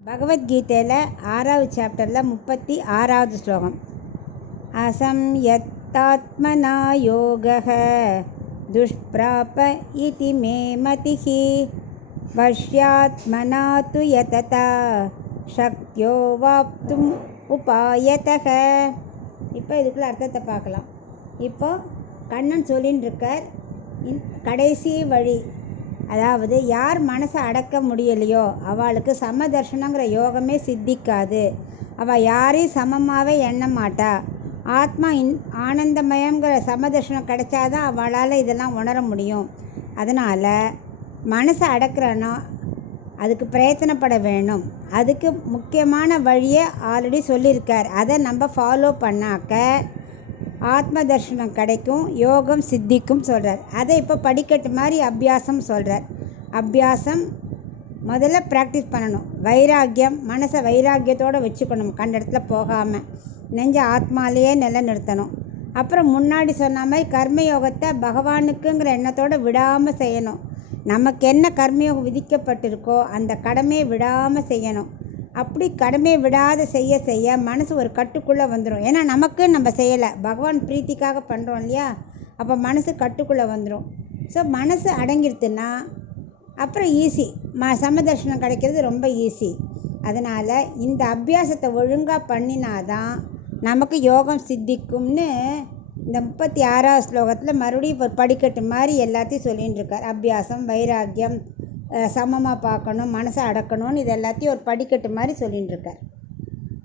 பகவத்கீதையில் 6வது சாப்டரில் 36வது ஸ்லோகம். அசம்யத்தாத்மனா யோகः துஷ்ப்ராப இதி மே மதிஹி வஷ்யாத்மனா து யததா சக்யோ வாப்தும் உபாயதः. இப்போ இதுக்குள்ள அர்த்தத்தை பார்க்கலாம். இப்போ கண்ணன் சொல்லின்னு இருக்கார், கடைசி வழி, அதாவது யார் மனசை அடக்க முடியலையோ அவளுக்கு சமதர்ஷனங்கிற யோகமே சித்திக்காது. அவள் யாரையும் சமமாகவே எண்ண மாட்டா. ஆத்மா ஆனந்தமயங்கிற சமதர்ஷனம் கிடைச்சாதான் அவளால் இதெல்லாம் உணர முடியும். அதனால் மனசை அடக்கிறனோ அதுக்கு பிரயத்தனப்பட வேணும். அதுக்கு முக்கியமான வழியை ஆல்ரெடி சொல்லியிருக்கார். அதை நம்ம ஃபாலோ பண்ணாக்க ஆத்ம தர்ஷனம் கிடைக்கும், யோகம் சித்திக்கும் சொல்கிறார். அதை இப்போ படிக்கட்டு மாதிரி அபியாசம் சொல்கிறார். அபியாசம் முதல்ல ப்ராக்டிஸ் பண்ணணும். வைராக்கியம், மனசை வைராக்கியத்தோடு வச்சுக்கணும், கண்ட இடத்துல போகாமல் நெஞ்ச ஆத்மாலேயே நிலைநிறுத்தணும். அப்புறம் முன்னாடி சொன்ன மாதிரி கர்மயோகத்தை பகவானுக்குங்கிற எண்ணத்தோடு விடாமல் செய்யணும். நமக்கு என்ன கர்மயோகம் விதிக்கப்பட்டிருக்கோ அந்த கடமையை விடாமல் செய்யணும். அப்படி கடமையை விடாத செய்ய செய்ய மனசு ஒரு கட்டுக்குள்ளே வந்துடும். ஏன்னா நமக்கு நம்ம செய்யலை, பகவான் பிரீத்திக்காக பண்ணுறோம் இல்லையா, அப்போ மனசு கட்டுக்குள்ளே வந்துடும். ஸோ மனசு அடங்கிடுதுன்னா அப்புறம் ஈஸி, சமதர்ஷனம் கிடைக்கிறது ரொம்ப ஈஸி. அதனால் இந்த அபியாசத்தை ஒழுங்காக பண்ணினாதான் நமக்கு யோகம் சித்திக்கும்னு இந்த 36வது ஸ்லோகத்தில் மறுபடியும் ஒரு படிக்கட்டு மாதிரி எல்லாத்தையும் சொல்லின்னு இருக்கார். அபியாசம், வைராக்கியம், சமமாக பார்க்கணும், மனசை அடக்கணும்னு இது எல்லாத்தையும் ஒரு படிக்கட்டு மாதிரி சொல்லின்னு இருக்கார்.